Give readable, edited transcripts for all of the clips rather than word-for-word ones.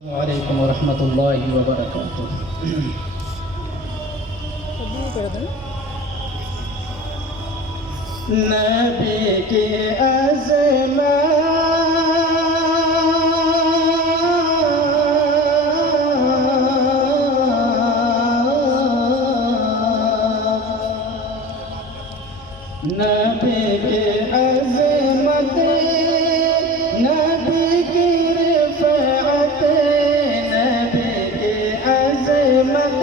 वालेकुम वरहमतुल्लाहि वबरकातुह। नबी की नबी की अज़मत, नबी की रिफ़अत, नबी की अज़मत,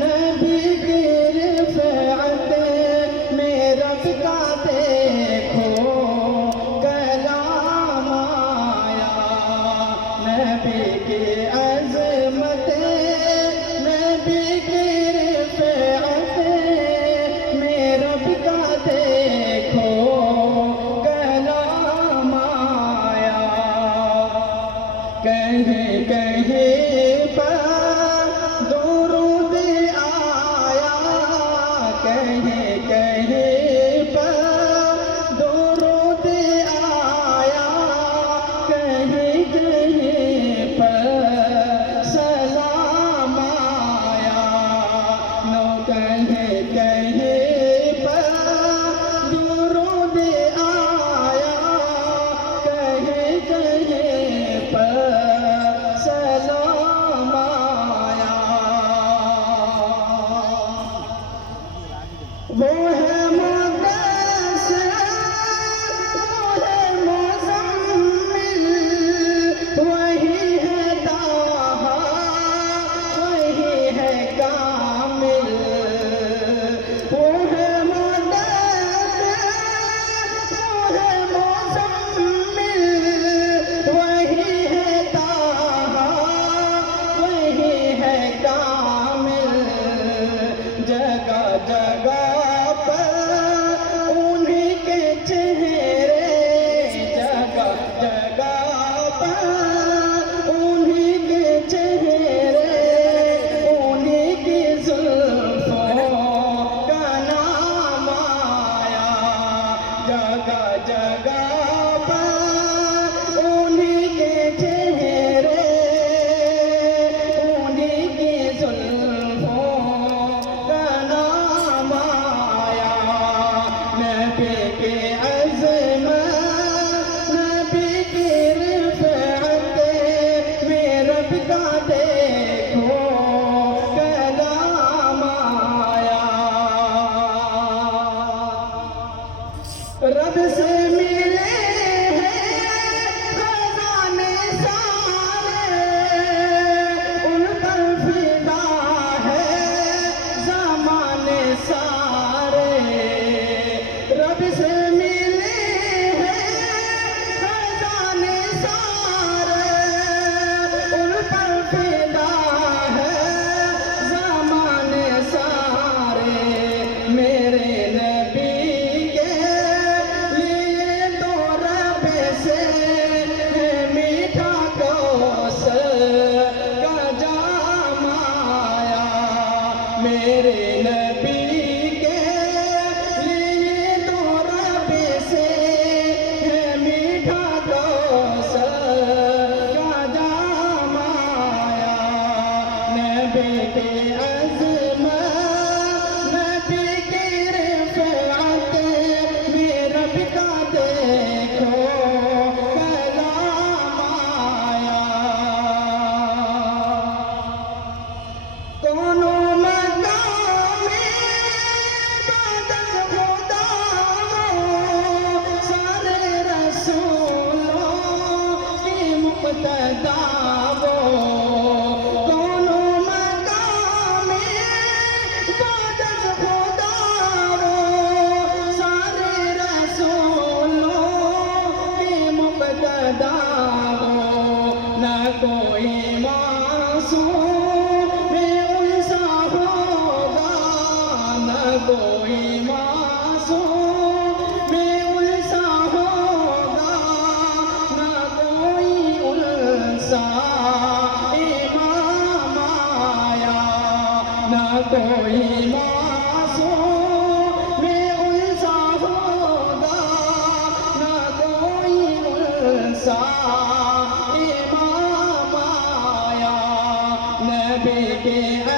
नबी की रिफ़अत, मेरा पिता देखो कलाम आया। नबी की अज़मत, नबी की रिफ़अत, मेरा पिता देखो कलाम आया। कहीं कहीं पर दुरूद आया, कहीं कहीं पर दुरूद आया, कहीं कहीं पर सलाम आया। नो कहीं कहीं पर दुरूद आया, कहीं कहीं पर सलाम आया। वो है मुद्दस्सिर, वो है मुज़म्मिल, वही है ताहा, वही है कामिल। वो है मुद्दस्सिर, वो है मुज़म्मिल, वही है ताहा, वही है कामिल। जगह जगह पर उन्हीं के चेहरे, जगह जगह पर उन्हीं के चेहरे, उन्हीं की जुल्फों का नाम आया। जगह जगह पर उन्हीं के चेहरे, उन्हीं की जुल्फों का नाम आया। नबी की अज़मत, नबी की रिफ़अत, मेरा पिता देखो कलाम आया। रब से मिले हैं खजाने सारे, उन पर फिदा है ज़माने सारे। रब से मिले हैं खजाने सारे, उन पर फिदा है ज़माने सारे। मेरे नबी के लिए तो रब से है मीठा कौसर का जाम आया। मेरे नबी के लिए तो रब से है मीठा कौसर का जाम आया। नबी की अज़मत, नबी की रिफ़अत, मेरा पिता देखो कलाम आया। दोनों मकाम में इबादत खुदा हो, सारे रसूलों की मुक़्तदा वो। दोनों मकाम में इबादत खुदा हो, सारे रसूलों की मुक़्तदा वो। न कोई मासूम में उनसा होगा, न कोई मासूम में उनसा होगा, न कोई उनसा इमाम आया। न कोई मासूम में उनसा होगा, न कोई उनसा इमाम बेटे